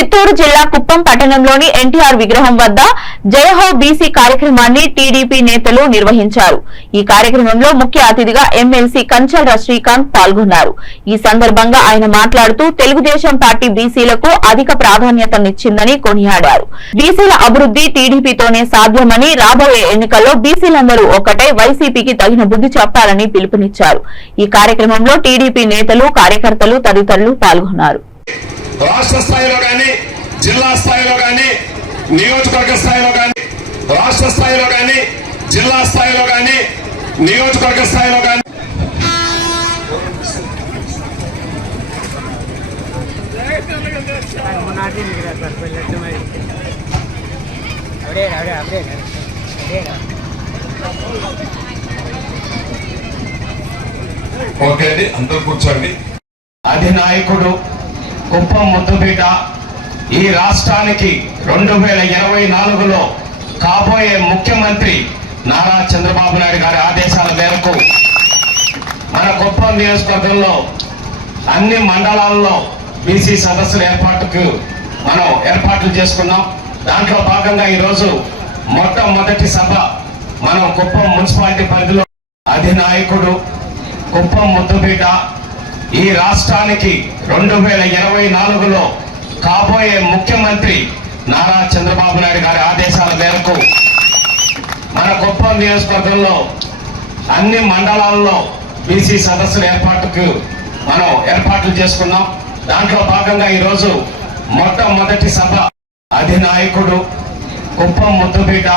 చిత్తూరు జిల్లా కుప్పం పట్టణంలోని ఎన్టీఆర్ విగ్రహం వద్ద జయహో బీసీ కార్యక్రమాన్ని టీడీపీ నేతలు నిర్వహించారు. ఈ కార్యక్రమంలో ముఖ్య అతిథిగా ఎమ్మెల్సీ కంచల్ర శ్రీకాంత్ పాల్గొన్నారు. ఈ సందర్భంగా ఆయన మాట్లాడుతూ తెలుగుదేశం పార్టీ బీసీలకు అధిక ప్రాధాన్యతనిచ్చిందని కొనియాడారు. బీసీల అభివృద్ధి టీడీపీతోనే సాధ్యమని రాబోయే ఎన్నికల్లో బీసీలందరూ ఒక్కటై వైసీపీకి తగిన బుద్ధి చెప్పాలని పిలుపునిచ్చారు. ఈ కార్యక్రమంలో టీడీపీ నేతలు కార్యకర్తలు తదితరులు పాల్గొన్నారు. రాష్ట్ర స్థాయిలో కానీ జిల్లా స్థాయిలో కానీ నియోజకవర్గ స్థాయిలో కానీ రాష్ట్ర స్థాయిలో కానీ జిల్లా స్థాయిలో కానీ నియోజకవర్గ స్థాయిలో కానీ. అందరు కూర్చోండి. అధినాయకుడు కుప్పం ముద్దుబిడ్డ ఈ రాష్ట్రానికి రెండు వేల ఇరవై నాలుగులో కాబోయే ముఖ్యమంత్రి నారా చంద్రబాబు నాయుడు గారి ఆదేశాల మేరకు మన కుప్పం నియోజకవర్గంలో అన్ని మండలాల్లో బీసీ సదస్సుల ఏర్పాటుకు మనం ఏర్పాట్లు చేసుకున్నాం. దాంట్లో భాగంగా ఈరోజు మొట్టమొదటి సభ మనం కుప్పం మున్సిపాలిటీ పరిధిలో అధినాయకుడు కుప్పం ముద్దుబిడ్డ ఈ రాష్ట్రానికి రెండు వేల ఇరవై నాలుగులో కాబోయే ముఖ్యమంత్రి నారా చంద్రబాబు నాయుడు గారి ఆదేశాల మేరకు మన కుప్పం నియోజకవర్గంలో అన్ని మండలాల్లో బీసీ సదస్సుల ఏర్పాటుకు మనం ఏర్పాట్లు చేసుకున్నాం. దాంట్లో భాగంగా ఈరోజు మొట్టమొదటి సభ అధినాయకుడు కుప్పం ముద్దుపీట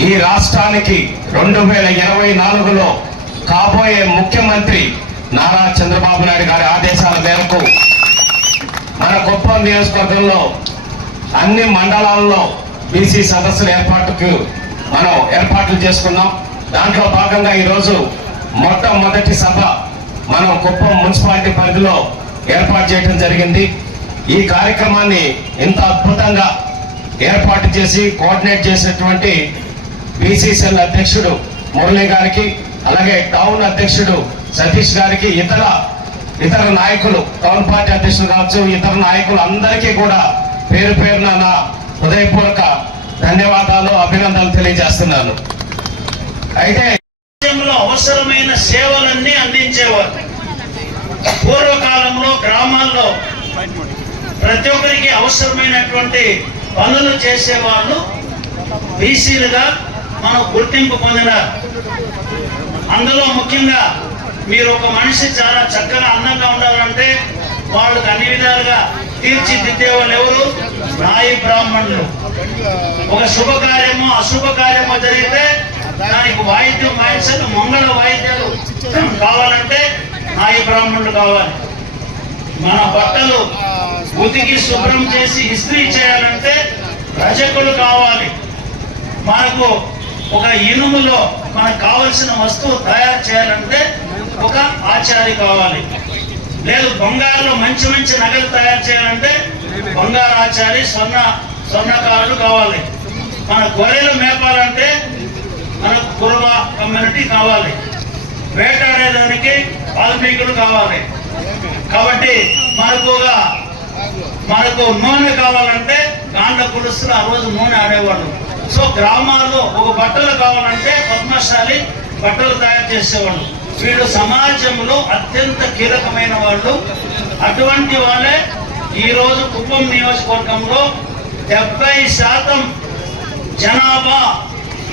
ఈ రాష్ట్రానికి రెండు వేల ఇరవై నాలుగులో కాబోయే ముఖ్యమంత్రి నారా చంద్రబాబు నాయుడు గారి ఆదేశాల మేరకు మన కుప్పం నియోజకవర్గంలో అన్ని మండలాల్లో బీసీ సదస్సుల ఏర్పాటుకు మనం ఏర్పాట్లు చేసుకున్నాం. దాంట్లో భాగంగా ఈరోజు మొట్టమొదటి సభ మనం కుప్పం మున్సిపాలిటీ పరిధిలో ఏర్పాటు చేయడం జరిగింది. ఈ కార్యక్రమాన్ని ఇంత అద్భుతంగా ఏర్పాటు చేసి కోఆర్డినేట్ చేసినటువంటి బీసీసీఎల్ అధ్యక్షుడు మురళి గారికి అలాగే టౌన్ అధ్యక్షుడు సతీష్ గారికి ఇతర ఇతర నాయకులు టౌన్ పార్టీ అధ్యక్షులు కావచ్చు ఇతర నాయకులు అందరికీ కూడా పేరు పేరున నా హృదయపూర్వక ధన్యవాదాలు అభినందనలు తెలియజేస్తున్నాను. అయితే అవసరమైన సేవలన్నీ అందించేవారు. పూర్వకాలంలో గ్రామాల్లో ప్రతి ఒక్కరికి అవసరమైనటువంటి పనులు చేసేవాళ్ళు బీసీలుగా మనం గుర్తింపు పొందిన అందులో ముఖ్యంగా మీరు ఒక మనిషి చాలా చక్కగా అందంగా ఉండాలంటే వాళ్ళకి అన్ని విధాలుగా తీర్చిదిద్దే వాళ్ళు ఎవరు? నాయి బ్రాహ్మణులు. ఒక శుభకార్యము అశుభకార్యము జరిగితే దానికి వాయిద్యం వాయించాలి మంగళ వాయిద్యాలు కావాలంటే నాయి బ్రాహ్మణులు కావాలి. మన బట్టలు ఉతికి శుభ్రం చేసి ఇస్త్రీ చేయాలంటే రజకులు కావాలి. మనకు ఒక ఇనుములో మనకు కావలసిన వస్తువు తయారు చేయాలంటే ఒక ఆచారి కావాలి. లేదు బంగారులో మంచి మంచి నగలు తయారు చేయాలంటే బంగారు ఆచారి స్వర్ణ స్వర్ణకారులు కావాలి. మన గొర్రెలు మేపాలంటే మనకు కుర్వ కమ్యూనిటీ కావాలి. వేటాడేదానికి వాల్మీకులు కావాలి. కాబట్టి మనకు మనకు నూనె కావాలంటే గాండ పులుసులు ఆ రోజు నూనె ఆడేవాళ్ళు. సో గ్రామాల్లో ఒక బట్టలు కావాలంటే పద్మశాలి బట్టలు తయారు చేసేవాళ్ళు. వీళ్ళు సమాజంలో అత్యంత కీలకమైన వాళ్ళు. అటువంటి వాళ్ళే ఈరోజు కుప్పం నియోజకవర్గంలో డెబ్బై శాతం జనాభా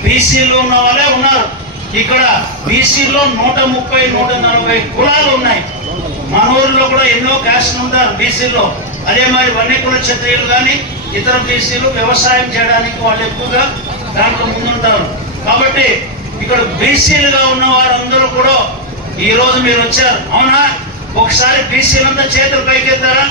బీసీలు ఉన్న వాళ్ళే ఉన్నారు. ఇక్కడ బీసీలో నూట ముప్పై నూట నలభై కులాలు ఉన్నాయి. మన ఊరిలో కూడా ఎన్నో క్యాస్ట్లు ఉంటారు బీసీలో. అదే మరి వన్య కుల క్షత్రియులు కానీ ఇతర బీసీలు వ్యవసాయం చేయడానికి వాళ్ళు ఎక్కువగా దాంట్లో ముందుంటారు. కాబట్టి ఇక్కడ బీసీలుగా ఉన్న వారందరూ కూడా ఈ రోజు మీరు వచ్చారు. అవునా? ఒకసారి బీసీలంతా చేతులు పైకెత్తారా?